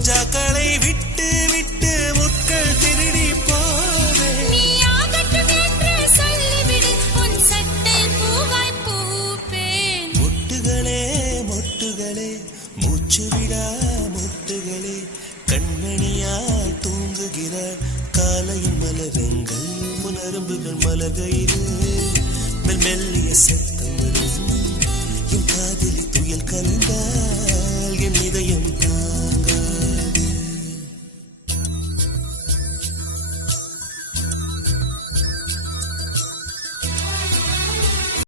ரோஜாக்களை விட்டு விட்டு முட்கள் திருடி போவே நீ ஆகட்டும் என்று சொல்லிவிடு உன் சட்டை பூவாய் பூப்பேன் மொட்டுகளே மொட்டுகளே மூச்சு விடா மொட்டுகளே கண்மணியால் தூங்குகிறார் காலையின் மலரங்கள் புனரும்புகள் மலகையிலே மெல்லிய சத்தம் வரும் என் காதலி துயல் கலந்தால் என் இதயம்